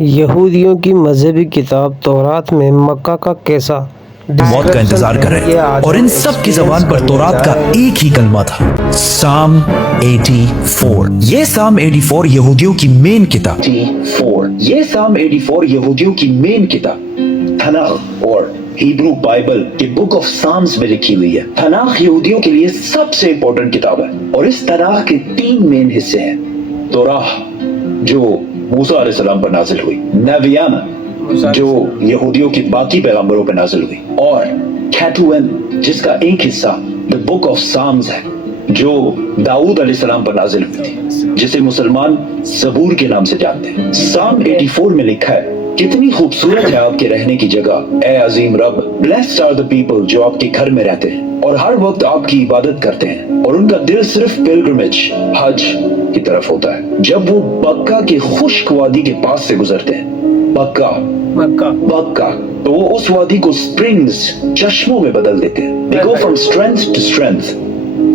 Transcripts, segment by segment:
یہودیوں کی مذہبی کتاب تورات میں مکہ کا کیسا موت کا انتظار کر رہے ہیں اور ان سب کی زبان پر تورات کا ایک ہی کلمہ تھا، سام 84۔ یہ سام 84 یہودیوں کی مین کتاب تناخ اور ہیبرو بائبل کے بک آف سامز میں لکھی ہوئی ہے۔ تناخ یہودیوں کے لیے سب سے امپورٹنٹ کتاب ہے اور اس تناخ کے 3 مین حصے ہیں۔ توراہ جو موسیٰ علیہ السلام پر نازل ہوئی، نویان جو یہودیوں کے باقی پیغمبروں پر نازل ہوئی، اور کیٹوین جس کا ایک حصہ the book of Psalms ہے جو داؤد علیہ السلام پر نازل ہوئی تھی، جسے مسلمان زبور کے نام سے جانتے ہیں۔ سام 84 میں لکھا ہے، کتنی خوبصورت ہے آپ کے رہنے کی جگہ اے عظیم رب، blessed are the people جو آپ کے گھر میں رہتے ہیں اور ہر وقت آپ کی عبادت کرتے ہیں اور ان کا دل صرف pilgrimage حج کی طرف ہوتا ہے جب وہ بکہ کے خشک وادی کے پاس سے گزرتے ہیں۔ بکہ تو وہ اس وادی کو springs چشموں میں بدل دیتے ہیں۔ They go from strength to strength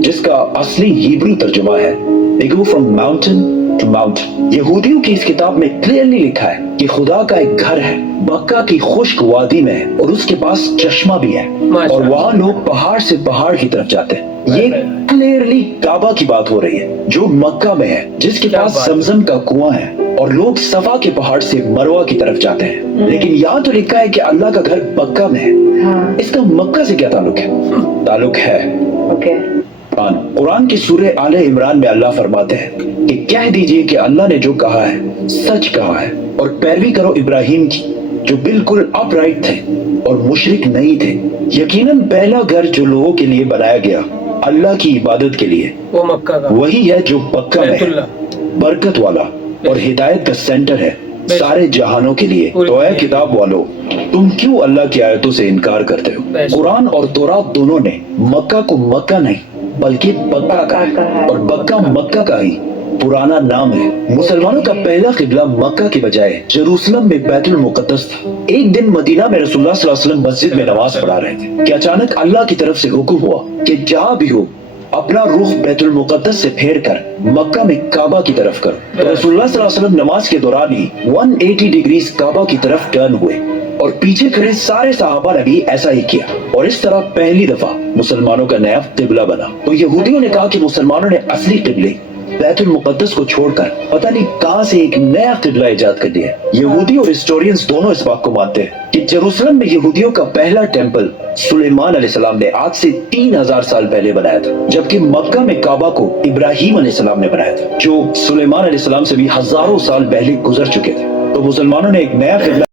جس کا اصلی ہیبرو ترجمہ ہے They go from mountain to mountain۔ یہودیوں کی اس کتاب میں کلیئرلی لکھا ہے کہ خدا کا ایک گھر ہے بکہ کی خشک وادی میں اور اس کے پاس چشمہ بھی ہے اور وہاں لوگ پہاڑ سے پہاڑ کی طرف جاتے ہیں۔ یہ کلیئرلی کعبہ کی بات ہو رہی ہے جو مکہ میں ہے، جس کے پاس زمزم کا کنواں ہے اور لوگ صفا کے پہاڑ سے مروہ کی طرف جاتے ہیں۔ لیکن یہاں تو لکھا ہے کہ اللہ کا گھر مکہ میں ہے۔ اس کا مکہ سے کیا تعلق ہے؟ تعلق ہے قرآن کی سورہ آل عمران میں اللہ فرماتے ہیں کہ کہہ دیجئے کہ اللہ نے جو کہا ہے سچ کہا ہے اور پیروی کرو ابراہیم کی جو بالکل اپ رائٹ تھے اور مشرک نہیں تھے۔ یقیناً پہلا گھر جو لوگوں کے لیے بنایا گیا اللہ کی عبادت کے لیے وہ مکہ کا وہی ہے جو مکہ میں ہے، برکت والا اور ہدایت کا سینٹر ہے سارے جہانوں کے لیے۔ تو اے کتاب والو، تم کیوں اللہ کی آیتوں سے انکار کرتے ہو؟ قرآن اور تورات دونوں نے مکہ کو مکہ نہیں بلکہ بکہ کہا ہے اور بکہ مکہ کا ہی پرانا نام ہے۔ مسلمانوں کا پہلا قبلہ مکہ کے بجائے جیروسلم میں بیت المقدس تھا۔ ایک دن مدینہ میں رسول اللہ صلی اللہ علیہ وسلم مسجد میں نماز پڑھا رہے تھے کہ اچانک اللہ کی طرف سے حکم ہوا کہ جہاں بھی ہو اپنا رخ بیت المقدس سے پھیر کر مکہ میں کعبہ کی طرف کرو۔ تو رسول اللہ صلی اللہ علیہ وسلم نماز کے دوران ہی 180 ڈگریز کعبہ کی طرف ٹرن ہوئے اور پیچھے کھڑے سارے صحابہ نے بھی ایسا ہی کیا اور اس طرح پہلی دفعہ مسلمانوں کا نیا قبلہ بنا۔ تو یہودیوں نے کہا کہ مسلمانوں نے اصلی قبلے بیت المقدس کو چھوڑ کر پتہ نہیں کہاں سے ایک نیا قبلہ ایجاد کر دیا۔ یہودی اور ہسٹورینز دونوں اس بات کو مانتے ہیں کہ جیروسلم میں یہودیوں کا پہلا ٹیمپل سلیمان علیہ السلام نے آج سے 3000 سال پہلے بنایا تھا، جبکہ مکہ میں کعبہ کو ابراہیم علیہ السلام نے بنایا تھا جو سلیمان علیہ السلام سے بھی ہزاروں سال پہلے گزر چکے تھے۔ تو مسلمانوں نے ایک نیا قبلہ